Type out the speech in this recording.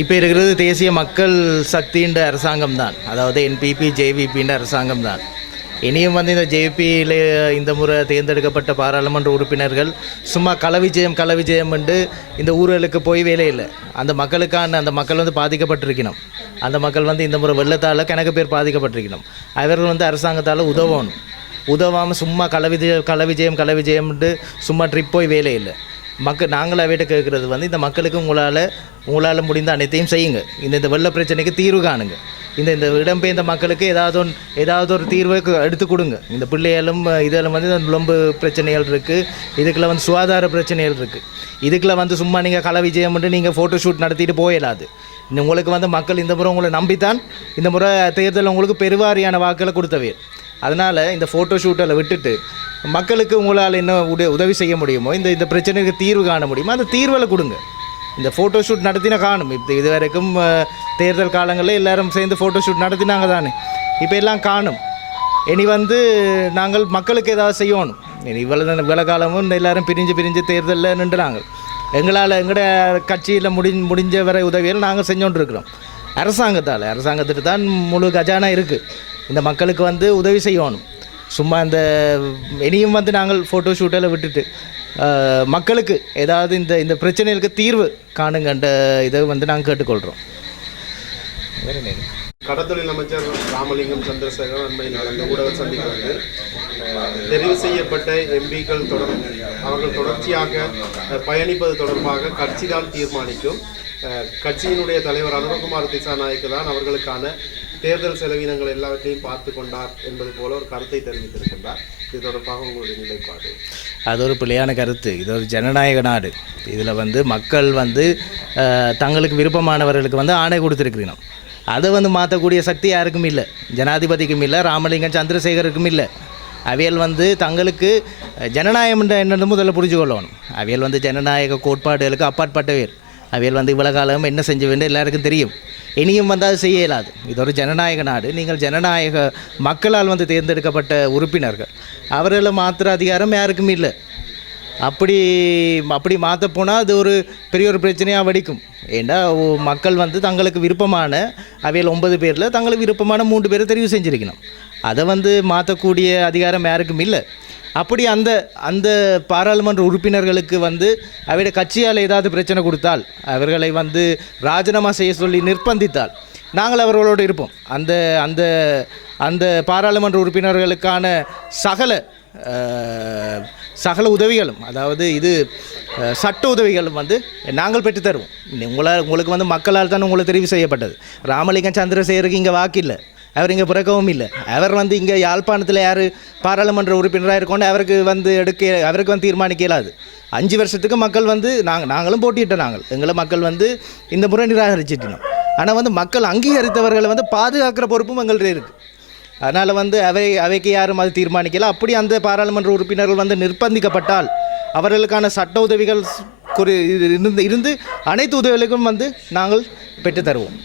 இப்போ இருக்கிறது தேசிய மக்கள் சக்தின்ற அரசாங்கம் தான், அதாவது என்பிபி ஜேவிபின்ற அரசாங்கம் தான். இனியும் வந்து இந்த ஜேபியில் இந்த முறை தேர்ந்தெடுக்கப்பட்ட பாராளுமன்ற உறுப்பினர்கள் சும்மா களவிஜயம் என்று இந்த ஊர்களுக்கு போய் வேலை இல்லை. அந்த மக்கள் வந்து பாதிக்கப்பட்டிருக்கணும். அந்த மக்கள் வந்து இந்த முறை வெள்ளத்தால் கணக்கு பேர் பாதிக்கப்பட்டிருக்கணும். அவர்கள் வந்து அரசாங்கத்தால் உதவாமல் சும்மா களவிஜயம்ட்டு சும்மா ட்ரிப் போய் வேலை இல்லை. நாங்கள் அவையிட்ட கேட்குறது வந்து இந்த மக்களுக்கு உங்களால் முடிந்த அனைத்தையும் செய்யுங்க. இந்த வெள்ள பிரச்சனைக்கு தீர்வு காணுங்க. இந்த இடம்பெயர்ந்த மக்களுக்கு ஏதாவது ஒரு தீர்வை எடுத்து கொடுங்க. இந்த பிள்ளைகளும் இதில் வந்து இந்த நுழம்பு பிரச்சனைகள் இருக்குது, இதுக்குள்ள வந்து சுகாதார பிரச்சனைகள் இருக்குது. இதுக்குள்ள வந்து சும்மா நீங்கள் களவிஜயம்ட்டு நீங்கள் ஃபோட்டோ ஷூட் நடத்திட்டு போயிடாது. உங்களுக்கு வந்து மக்கள் இந்த முறை உங்களை நம்பித்தான் இந்த முறை தேர்தலில் உங்களுக்கு பெருவாரியான வாக்களை கொடுத்தவே. அதனால் இந்த ஃபோட்டோ ஷூட்டில் விட்டுட்டு மக்களுக்கு உங்களால் என்ன உதவி செய்ய முடியுமோ, இந்த பிரச்சனைக்கு தீர்வு காண முடியுமோ அந்த தீர்வில் கொடுங்க. இந்த ஃபோட்டோ ஷூட் நடத்தின காணும். இப்போ இது வரைக்கும் தேர்தல் காலங்களில் எல்லோரும் சேர்ந்து ஃபோட்டோ ஷூட் நடத்தினாங்க தானே, இப்போ எல்லாம் காணும். இனி வந்து நாங்கள் மக்களுக்கு ஏதாவது செய்யணும். இனி இவ்வளோ காலமும் எல்லோரும் பிரிஞ்சு தேர்தலில் நின்றுனாங்க. எங்களோட கட்சியில் முடிஞ்ச வரை உதவியில் நாங்கள் செஞ்சோன்ட்ருக்கிறோம். அரசாங்கத்துக்கு தான் முழு கஜானா இருக்குது. இந்த மக்களுக்கு வந்து உதவி செய்யணும். சும்மா இனியும் வந்து நாங்கள் ஃபோட்டோ ஷூட்டில் விட்டுட்டு மக்களுக்கு ஏதாவது இந்த பிரச்சனைகளுக்கு தீர்வு காணுங்கன்ற இதை வந்து நாங்கள் கேட்டுக்கொள்கிறோம். கடத்தொழில் அமைச்சர் ராமலிங்கம் சந்திரசேகர் அண்மையில் நடந்த ஊடக சந்திப்பு வந்து தெரிவு செய்யப்பட்ட எம்பிக்கள் அவர்கள் தொடர்ச்சியாக பயணிப்பது தொடர்பாக கட்சி தான் தீர்மானிக்கும், கட்சியினுடைய தலைவர் அனுரகுமார் திசாநாயக்கு தான் அவர்களுக்கான தேர்தல் செலவினங்கள் எல்லாவற்றையும் பார்த்து கொண்டார் என்பது போல ஒரு கருத்தை தெரிவித்திருக்கின்றார். இது தொடர்பாக உங்களுடைய நிலைப்பாடு? அது ஒரு பிழையான கருத்து. இது ஒரு ஜனநாயக நாடு. இதில் வந்து மக்கள் வந்து தங்களுக்கு விருப்பமானவர்களுக்கு வந்து ஆணை கொடுத்துருக்கிறோம். அதை வந்து மாற்றக்கூடிய சக்தி யாருக்கும் இல்லை, ஜனாதிபதிக்கும் இல்லை, ராமலிங்கம் சந்திரசேகருக்கும் இல்லை. அவையல் வந்து தங்களுக்கு ஜனநாயகம் என்னென்னு முதல்ல புரிஞ்சு கொள்ளணும். அவையல் வந்து ஜனநாயக கோட்பாடுகளுக்கு அப்பாற்பட்டவர். அவையல் வந்து இவ்வளோ காலம் என்ன செஞ்ச வேண்டும் எல்லாருக்கும் தெரியும். இனியும் வந்து அது செய்ய இயலாது. இது ஒரு ஜனநாயக நாடு. நீங்கள் ஜனநாயக மக்களால் வந்து தேர்ந்தெடுக்கப்பட்ட உறுப்பினர்கள், அவர்களை மாற்றுற அதிகாரம் யாருக்கும் இல்லை. அப்படி மாற்ற போனால் அது ஒரு பெரிய ஒரு பிரச்சனையாக வடிக்கும். ஏண்டா மக்கள் வந்து தங்களுக்கு விருப்பமான அவையில் 9 பேரில் தங்களுக்கு விருப்பமான 3 பேரை தெரிவு செஞ்சுருக்கணும். அதை வந்து மாற்றக்கூடிய அதிகாரம் யாருக்கும் இல்லை. அப்படி அந்த பாராளுமன்ற உறுப்பினர்களுக்கு வந்து அவையோட கட்சியால் ஏதாவது பிரச்சனை கொடுத்தால், அவர்களை வந்து ராஜினாமா செய்ய சொல்லி நிர்பந்தித்தால் நாங்கள் அவர்களோடு இருப்போம். அந்த பாராளுமன்ற உறுப்பினர்களுக்கான சகல உதவிகளும், அதாவது இது சட்ட உதவிகளும் வந்து நாங்கள் பெற்றுத்தருவோம். உங்களுக்கு வந்து மக்களால் தான் உங்களுக்கு தெரிவு செய்யப்பட்டது. ராமலிங்கம் சந்திரசேகருக்கு இங்கே வாக்கில்லை, அவர் இங்கே பிறக்கவும் இல்லை. அவர் வந்து இங்கே யாழ்ப்பாணத்தில் யார் பாராளுமன்ற உறுப்பினராக இருக்கோன்னு அவருக்கு வந்து தீர்மானிக்க இயலாது. 5 வருஷத்துக்கு மக்கள் வந்து நாங்களும் போட்டியிட்டோம். எங்களை மக்கள் வந்து இந்த முறை நிராகரிச்சிட்டோம். ஆனால் வந்து மக்கள் அங்கீகரித்தவர்களை வந்து பாதுகாக்கிற பொறுப்பும் எங்கள்கிட்ட இருக்குது. அதனால் வந்து அவைக்கு யாரும் அது தீர்மானிக்கல. அப்படி அந்த பாராளுமன்ற உறுப்பினர்கள் வந்து நிர்பந்திக்கப்பட்டால் அவர்களுக்கான சட்ட உதவிகள் இருந்து அனைத்து உதவிகளுக்கும் வந்து நாங்கள் பெற்றுத்தருவோம்.